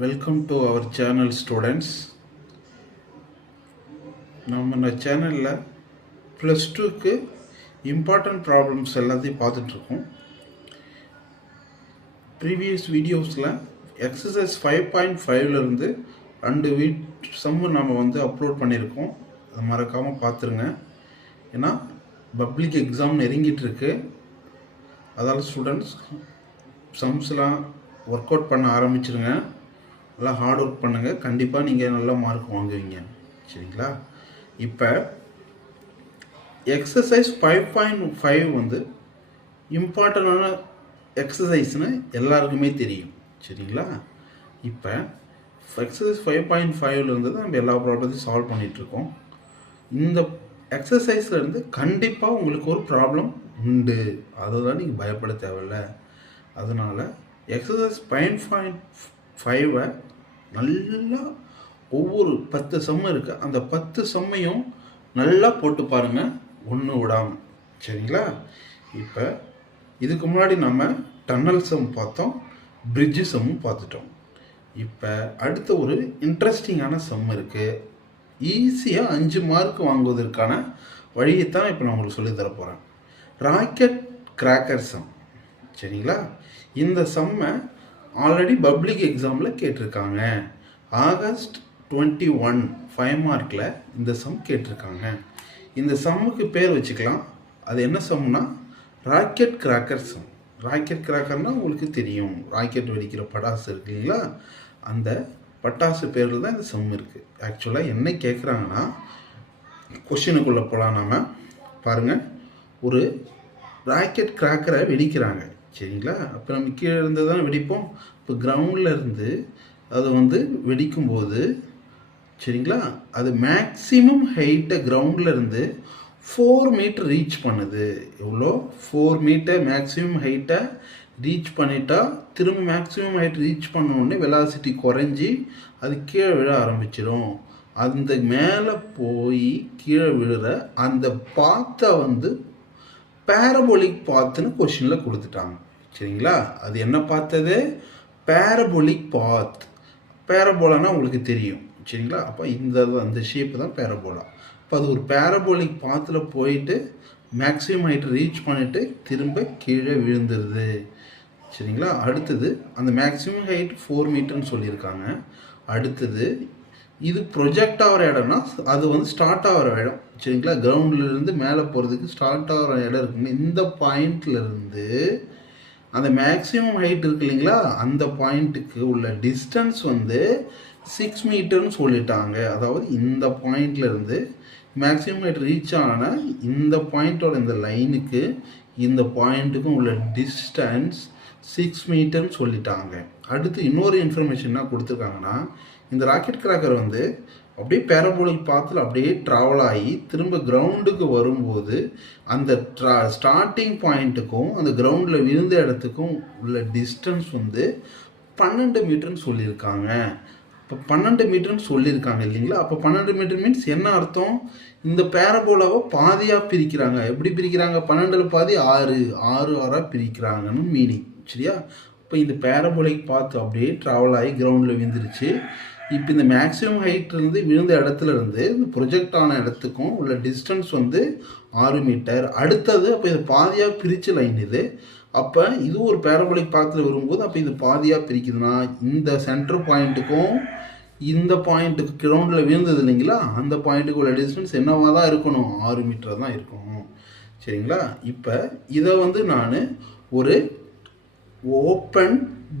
Welcome to our channel, students. நம்ம சேனலில் plus டூக்கு இம்பார்ட்டன்ட் ப்ராப்ளம்ஸ் எல்லாத்தையும் பார்த்துட்ருக்கோம். ப்ரீவியஸ் வீடியோஸில் எக்ஸசைஸ் 5.5லேருந்து 2 சம்மு நம்ம அப்லோட் பண்ணியிருக்கோம். அதை மறக்காமல் பார்த்துருங்க. ஏன்னா பப்ளிக் எக்ஸாம் நெருங்கிட்டு இருக்கு. அதால் ஸ்டூடெண்ட்ஸ் சம்ஸ்லாம் ஒர்க் அவுட் பண்ண ஆரம்பிச்சிருங்க. நல்லா ஹார்ட் ஒர்க் பண்ணுங்கள். கண்டிப்பாக நீங்கள் நல்ல மார்க் வாங்குவீங்க. சரிங்களா? இப்போ எக்ஸசைஸ் 5.5 இம்பார்ட்டண்டான எக்ஸசைஸ்னு எல்லாருக்குமே தெரியும். சரிங்களா? இப்போ எக்ஸசைஸ் 5.5லேருந்து தான் நம்ம எல்லா ப்ராப்ளத்தையும் சால்வ் பண்ணிகிட்ருக்கோம். இந்த எக்ஸசைஸ்லேருந்து கண்டிப்பாக உங்களுக்கு ஒரு ப்ராப்ளம் உண்டு. அதுதான் நீங்கள் பயப்பட தேவையில்ல. அதனால் எக்ஸசைஸ் 5.5 நல்லா ஒவ்வொரு 10 சம்மு இருக்குது. அந்த 10 சம்மையும் நல்லா போட்டு பாருங்கள், ஒன்று விடாமல். சரிங்களா? இப்போ இதுக்கு முன்னாடி நம்ம டன்னல் சம் பார்த்தோம், பிரிட்ஜு சம்மும் பார்த்துட்டோம். இப்போ அடுத்த ஒரு இன்ட்ரெஸ்டிங்கான சம் இருக்குது. ஈஸியாக 5 மார்க் வாங்குவதற்கான வழியைத்தான் இப்போ நான் உங்களுக்கு சொல்லித்தர போகிறேன். Rocket cracker sum. சரிங்களா? இந்த சம்மை ஆல்ரெடி பப்ளிக் எக்ஸாமில் கேட்டிருக்காங்க. ஆகஸ்ட் 21 5 மார்க்கில் இந்த சம் கேட்டிருக்காங்க. இந்த சம்முக்கு பேர் வச்சுக்கலாம். அது என்ன சம்னா ராக்கெட் கிராக்கர் சம். ராக்கெட் கிராக்கர்னால் உங்களுக்கு தெரியும், ராக்கெட் வெடிக்கிற பட்டாசு இருக்கு இல்லைங்களா? அந்த பட்டாசு பேரில் தான் இந்த சம் இருக்குது. ஆக்சுவலாக என்ன கேட்குறாங்கன்னா, கொஷினுக்குள்ளே போகலாம். நாம் பாருங்கள், ஒரு ராக்கெட் கிராக்கரை வெடிக்கிறாங்க. சரிங்களா? அப்போ நம்ம கீழே இருந்து தான் வெடிப்போம். இப்போ கிரவுண்டில் இருந்து அது வெடிக்கும்போது, சரிங்களா, அது மேக்ஸிமம் ஹைட்டை கிரவுண்டில் இருந்து 4 மீட்டர் ரீச் பண்ணுது. எவ்வளோ? 4 மீட்டர் மேக்ஸிமம் ஹைட்டை ரீச் பண்ணிட்டா திரும்ப மேக்ஸிமம் ஹைட் ரீச் பண்ணோடனே வெலாசிட்டி குறைஞ்சி அது கீழே விழ ஆரம்பிச்சிடும். அந்த மேலே போய் கீழே விழுற அந்த பாத்தை பேரபோலிக் பாத்துன்னு கொஷினில் கொடுத்துட்டாங்க. சரிங்களா? அது என்ன பார்த்தது? பேரபோலிக் பாத். பேரபோலானா உங்களுக்கு தெரியும். சரிங்களா? அப்போ அந்த ஷேப்பு தான் பேரபோலா. இப்போ அது ஒரு பேரபோலிக் பாத்தில் போயிட்டு மேக்ஸிமம் ஹைட் ரீச் பண்ணிவிட்டு திரும்ப கீழே விழுந்துருது. சரிங்களா? அடுத்தது அந்த மேக்ஸிமம் ஹைட் 4 மீட்டர்னு சொல்லியிருக்காங்க. அடுத்தது இது ப்ரொஜெக்ட் ஆகிற இடம்னா அது ஸ்டார்ட் ஆகிற இடம். சரிங்களா? கிரவுண்ட்லேருந்து மேலே போகிறதுக்கு ஸ்டார்ட் ஆகிற இடம் இருக்குங்க. இந்த பாயிண்ட்லேருந்து அந்த மேக்ஸிமம் ஹைட் இருக்கு இல்லைங்களா, அந்த பாயிண்ட்டுக்கு உள்ள டிஸ்டன்ஸ் 6 மீட்டர்னு சொல்லிட்டாங்க. அதாவது இந்த பாயிண்ட்லேருந்து மேக்ஸிமம் ஹைட் ரீச் ஆன இந்த பாயிண்ட்டோட இந்த லைனுக்கு இந்த பாயிண்ட்டுக்கும் உள்ள டிஸ்டன்ஸ் 6 மீட்டர்னு சொல்லிட்டாங்க. அடுத்து இன்னொரு இன்ஃபர்மேஷன் என்ன கொடுத்துருக்காங்கன்னா, இந்த ராக்கெட் கிராக்கர் அப்படியே பேரபோலிக் பாத்தில் அப்படியே ட்ராவல் ஆகி திரும்ப கிரவுண்டுக்கு வரும்போது அந்த ஸ்டார்டிங் பாயிண்ட்டுக்கும் அந்த கிரவுண்டில் விழுந்த இடத்துக்கும் உள்ள டிஸ்டன்ஸ் 12 மீட்டர்னு சொல்லியிருக்காங்க. இப்போ 12 மீட்டர்னு சொல்லியிருக்காங்க இல்லைங்களா? அப்போ 12 மீட்டர் மீன்ஸ் என்ன அர்த்தம்? இந்த பேரபோலாவை பாதியாக பிரிக்கிறாங்க. எப்படி பிரிக்கிறாங்க? 12ல் பாதி 6 6 பிரிக்கிறாங்கன்னு மீனிங். சரியா? இப்போ இந்த பேரபோலிக் பார்த்து அப்படியே ட்ராவல் ஆகி கிரவுண்டில் விழுந்துருச்சு. இப்போ இந்த மேக்ஸிமம் ஹைட்லேருந்து விழுந்த இடத்துலேருந்து இந்த ப்ரொஜெக்ட் ஆன இடத்துக்கும் உள்ள டிஸ்டன்ஸ் 6 மீட்டர். அடுத்தது அப்போ இது பாதியாக பிரித்து லைன் இது. அப்போ இது ஒரு பேரபோலிக் பாத்தில் வரும்போது அப்போ இது பாதியாக பிரிக்குதுன்னா இந்த சென்டர் பாயிண்ட்டுக்கும் இந்த பாயிண்ட்டுக்கு கிரவுண்டில் விழுந்தது இல்லைங்களா, அந்த பாயிண்ட்டுக்கு உள்ள டிஸ்டன்ஸ் என்னவாக தான் இருக்கணும்? 6 மீட்டர் தான் இருக்கணும். சரிங்களா? இப்போ இதை நான் ஒரு ஓப்பன்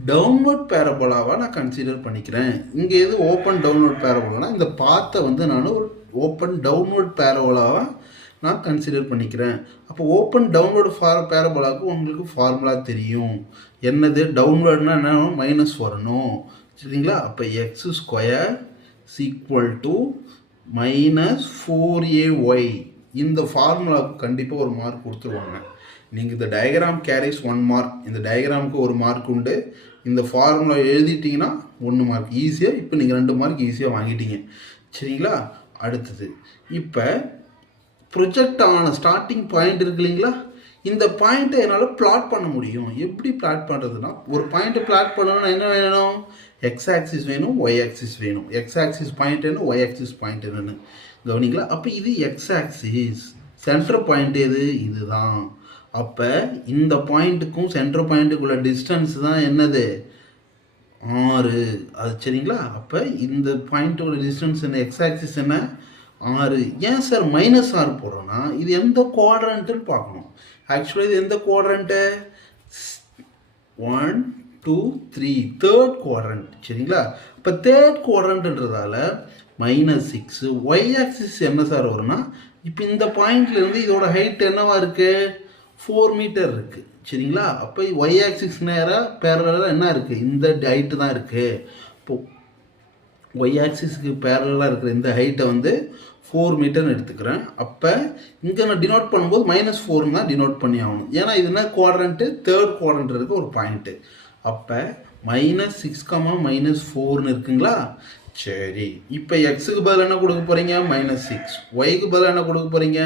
டவுன்வர்ட் பேரபோலாவாக நான் கன்சிடர் பண்ணிக்கிறேன். இங்கே எது ஓப்பன் டவுன்வர்ட் பேரபோலானா இந்த பாத்தை நான் ஒரு ஓப்பன் டவுன்வர்ட் பேரபோலாவாக நான் கன்சிடர் பண்ணிக்கிறேன். அப்போ ஓப்பன் டவுன்வர்டு பேரபோலாவுக்கு உங்களுக்கு ஃபார்முலா தெரியும். என்னது? டவுன்வர்ட்னா என்ன? மைனஸ் வரணும். சரிங்களா? அப்போ x² = -4ay. இந்த ஃபார்முலாவுக்கு கண்டிப்பாக ஒரு மார்க் கொடுத்துருவாங்க. நீங்கள் இந்த டயக்ராம் கேரிஸ் 1 மார்க். இந்த டயக்ராமுக்கு 1 மார்க் உண்டு. இந்த ஃபார்முலா எழுதிட்டிங்கன்னா 1 மார்க் ஈஸியாக. இப்போ நீங்கள் 2 மார்க் ஈஸியாக வாங்கிட்டீங்க. சரிங்களா? அடுத்தது இப்போ ப்ரொஜெக்ட் ஆன ஸ்டார்டிங் பாயிண்ட் இருக்கு இல்லைங்களா, இந்த பாயிண்ட்டை என்னால் பிளாட் பண்ண முடியும். எப்படி பிளாட் பண்ணுறதுன்னா, ஒரு பாயிண்ட்டை பிளாட் பண்ணணும்னா என்ன வேணும்? எக்ஸ் ஆக்சிஸ் வேணும், ஒய் ஆக்சிஸ் வேணும். எக்ஸ் ஆக்சிஸ் பாயிண்ட் என்ன, ஒய் ஆக்சிஸ் பாயிண்ட் என்னன்னு கவனிங்களா. அப்போ இது எக்ஸ் ஆக்சிஸ், சென்டர் பாயிண்ட் எது, இதுதான். அப்போ இந்த பாயிண்ட்டுக்கும் சென்டர் பாயிண்ட்டுக்குள்ள டிஸ்டன்ஸ் தான் என்னது, 6. அது சரிங்களா. அப்போ இந்த பாயிண்ட்டோட டிஸ்டன்ஸ் என்ன, எக்ஸ் ஆக்சிஸ் என்ன, 6. ஏன் சார் -6 போடுறோன்னா, இது எந்த குவாட்ரண்ட்டுன்னு பார்க்கணும். ஆக்சுவலாக இது எந்த குவாட்ரண்ட்டு, 1 2 3 தேர்ட் குவாட்ரண்ட் சரிங்களா. இப்போ தேர்ட் குவாட்ரண்ட்ன்றதால -6. ஒய் ஆக்சிஸ் என்ன சார் வரும்னா, இப்போ இந்த பாயிண்ட்லேருந்து இதோட ஹைட் என்னவா இருக்குது, 4 மீட்டர் இருக்குது சரிங்களா. அப்போ ஒய் ஆக்சிஸ் நேராக பேரலாக என்ன இருக்குது, இந்த ஹைட்டு தான் இருக்குது. இப்போது ஒய் ஆக்சிஸ்க்கு பேரலாக இருக்கிற இந்த ஹைட்டை வந்து 4 மீட்டர்னு எடுத்துக்கிறேன். அப்போ இங்கே நான் டினோட் பண்ணும்போது -4 தான் டினோட் பண்ணி ஆகணும். ஏன்னா இது என்ன குவாட்ரண்ட்டு, தேர்ட் குவாட்ரண்ட் இருக்க ஒரு பாயிண்ட்டு. அப்போ -6, -4ன்னு இருக்குங்களா. சரி, இப்போ எக்ஸுக்கு பதில் என்ன கொடுக்க போகிறீங்க, -6. ஒய்க்கு பதில் என்ன கொடுக்க போகிறீங்க,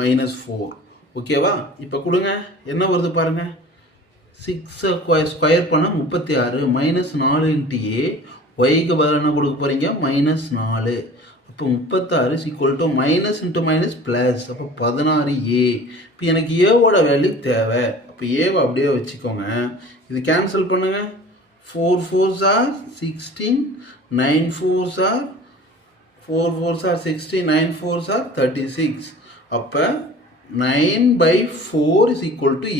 -4. ஓகேவா. இப்போ கொடுங்க, என்ன வருது பாருங்கள். 6 ஸ்கொயர் பண்ணால் 36, -4 × a. ஒய்க்கு பதில் என்ன கொடுக்க போகிறீங்க, -4. அப்போ 36 = மைனஸ் இன்ட்டு மைனஸ் ப்ளஸ். அப்போ 16a. இப்போ எனக்கு ஏவோட வேல்யூ தேவை. அப்போ ஏவை அப்படியே வச்சுக்கோங்க. இது கேன்சல் பண்ணுங்கள். 4 4s are 16, 9 4s are 16, 9 4s are 36. அப்போ 9/4 =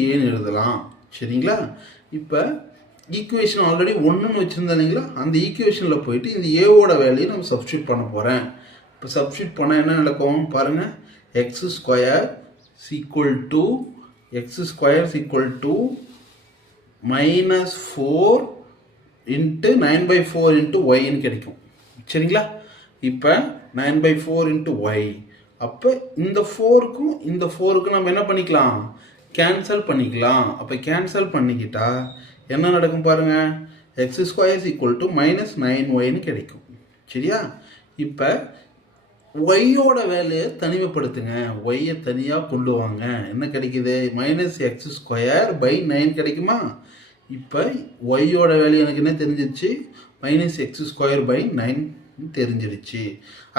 a எழுதலாம் சரிங்களா. இப்போ ஈக்குவேஷன் ஆல்ரெடி 1ன்னு வச்சுருந்தேன் இல்லைங்களா, அந்த ஈக்குவேஷனில் போயிட்டு இந்த ஏவோட வேல்யூ நம்ம சப்ஸ்டியூட் பண்ண போகிறேன். இப்போ சப்ஸ்டியூட் பண்ணால் என்ன நடக்கும் பாருங்கள். x² = -4 × 9/4 × yன்னு கிடைக்கும் சரிங்களா. இப்போ 9/4 × y. அப்போ இந்த 4க்கும் இந்த 4க்கும் நம்ம என்ன பண்ணிக்கலாம், கேன்சல் பண்ணிக்கலாம். அப்போ கேன்சல் பண்ணிக்கிட்டா என்ன நடக்கும் பாருங்கள். x² = -9y கிடைக்கும் சரியா. இப்போ ஒய்யோட வேலையை தனிமைப்படுத்துங்க. ஒய்யை தனியாக கொண்டு வாங்க. என்ன கிடைக்குது, -x²/9 கிடைக்குமா. இப்போ ஒய்யோட வேல்யூ எனக்கு என்ன தெரிஞ்சிருச்சு, -x²/9 தெரிஞ்சிடுச்சு.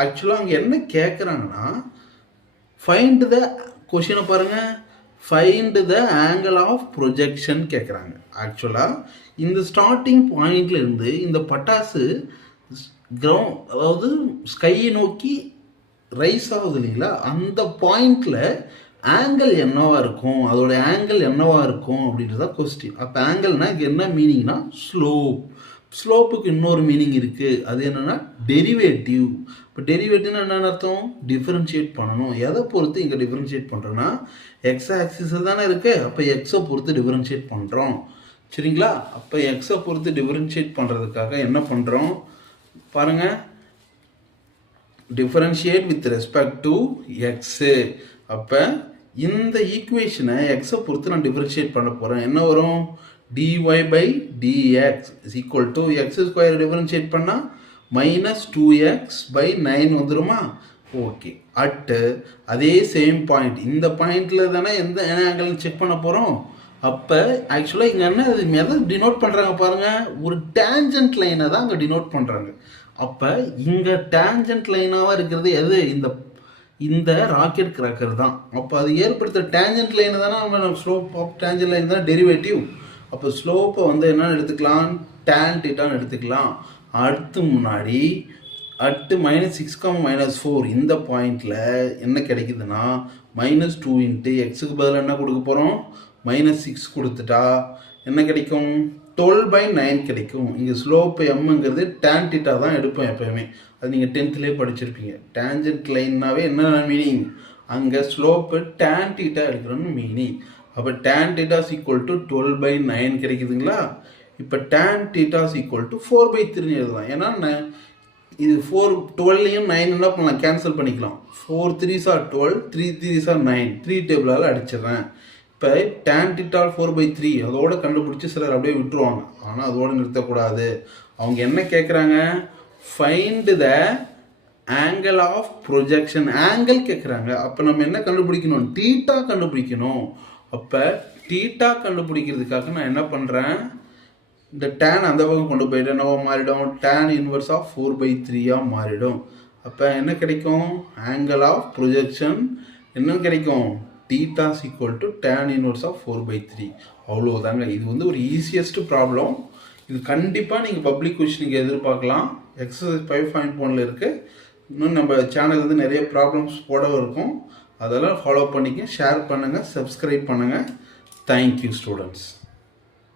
ஆக்சுவலாக அங்கே என்ன கேட்குறாங்கன்னா, ஃபைண்ட் த கொஷினை பாருங்கள், find the angle of projection கேட்குறாங்க. ஆக்சுவலாக இந்த ஸ்டார்டிங் பாயிண்ட்லேருந்து இந்த பட்டாசு அதாவது ஸ்கையை நோக்கி ரைஸ் ஆகுது இல்லைங்களா, அந்த பாயிண்டில் ஆங்கிள் என்னவா இருக்கும், அதோட ஆங்கிள் என்னவா இருக்கும் அப்படின்றத கொஸ்டின். அப்போ ஆங்கிள்னால் இங்கே என்ன மீனிங்னா ஸ்லோப். ஸ்லோப்புக்கு இன்னொரு மீனிங் இருக்குது, அது என்னென்னா டெரிவேட்டிவ். இப்போ டெரிவேட்டிவ்னா என்னென்னு அர்த்தம், டிஃபரன்ஷியேட் பண்ணணும். எதை பொறுத்து இங்கே டிஃபரன்ஷியேட் பண்ணுறோன்னா, எக்ஸ் ஆக்சிஸில் தானே இருக்குது. அப்போ எக்ஸை பொறுத்து டிஃபரன்ஷியேட் பண்ணுறோம் சரிங்களா. அப்போ எக்ஸை பொறுத்து டிஃபரன்ஷியேட் பண்ணுறதுக்காக என்ன பண்ணுறோம் பாருங்கள், differentiate with respect to x. அப்போ இந்த ஈக்குவேஷனை எக்ஸை பொறுத்து நான் டிஃபரன்ஷியேட் பண்ண போகிறேன். என்ன வரும், dy/dx = x² டிஃபரன்ஷியேட் பண்ணால் -2x/9 வந்துடுமா. ஓகே. அதே சேம் பாயிண்ட், இந்த பாயிண்டில் தானே எந்த ஆங்கிள்னு செக் பண்ண போகிறோம். அப்போ ஆக்சுவலாக இங்கே என்ன எதை டினோட் பண்ணுறாங்க பாருங்கள், ஒரு டேஞ்சன்ட் லைனை தான் அங்கே டினோட் பண்ணுறாங்க. அப்போ இங்கே டேஞ்சன்ட் லைனாக இருக்கிறது எது, இந்த ராக்கெட் கிராக்கர் தான். அப்போ அது ஏற்படுத்துகிற டேஞ்சன்ட் லைனை தானே நம்ம ஸ்லோப் ஆஃப் டேஞ்சன்ட் லைன் தான் டெரிவேட்டிவ். அப்போ ஸ்லோப்பை வந்து என்னென்னு எடுத்துக்கலாம், tan θன்னு எடுத்துக்கலாம். அடுத்து முன்னாடி -6, -4 இந்த பாயிண்டில் என்ன கிடைக்குதுன்னா, -2 × எக்ஸுக்கு பதில் என்ன கொடுக்க போகிறோம், -6 கொடுத்துட்டா என்ன கிடைக்கும், 12/9 கிடைக்கும். இங்கே ஸ்லோப்பு எம்ங்கிறது tan θ தான் எடுப்போம் எப்போயுமே. அது நீங்கள் 10th படிச்சிருப்பீங்க. டேஞ்சன்ட் லைன்னாவே என்ன மீனிங், அங்கே ஸ்லோப்பு tan θ எடுக்கிறோன்னு மீனிங். அப்போ tan θ = 12/9 கிடைக்குதுங்களா. இப்போ tan θ = 4/3 எழுதலாம். ஏன்னா இது 12யும் 9 என்ன பண்ணலாம், கேன்சல் பண்ணிக்கலாம். 4 3s are 12, 3 3s are 9, 3 டேபிளால் அடிச்சிடுறேன். இப்போ tan θ 4/3 அதோட கண்டுபிடிச்சி சிலர் அப்படியே விட்டுருவாங்க. ஆனால் அதோடு நிறுத்தக்கூடாது. அவங்க என்ன கேட்குறாங்க, find the angle of projection. Angle கேட்குறாங்க. அப்போ நம்ம என்ன கண்டுபிடிக்கணும், தீட்டா கண்டுபிடிக்கணும். அப்போ தீட்டா கண்டுபிடிக்கிறதுக்காக நான் என்ன பண்ணுறேன், இந்த tan அந்த பக்கம் கொண்டு போயிட்டு என்னவோ மாறிடும், tan இன்வர்ஸ் ஆஃப் 4/3 மாறிடும். அப்போ என்ன கிடைக்கும், ஆங்கிள் ஆஃப் ப்ரொஜெக்ஷன் என்ன கிடைக்கும், theta equal to tan inverse of 4/3. அவ்வளோதாங்க. இது வந்து ஒரு ஈஸியஸ்ட் ப்ராப்ளம். இது கண்டிப்பாக நீங்கள் பப்ளிக் கொஸ்டினுக்கு எதிர்பார்க்கலாம். எக்ஸசைஸ் 5.1 இருக்குது. இன்னும் நம்ம சேனல் வந்து நிறைய ப்ராப்ளம்ஸ் போட இருக்கும். அதெல்லாம் ஃபாலோ பண்ணிக்க, ஷேர் பண்ணுங்கள், சப்ஸ்கிரைப் பண்ணுங்கள். Thank you students.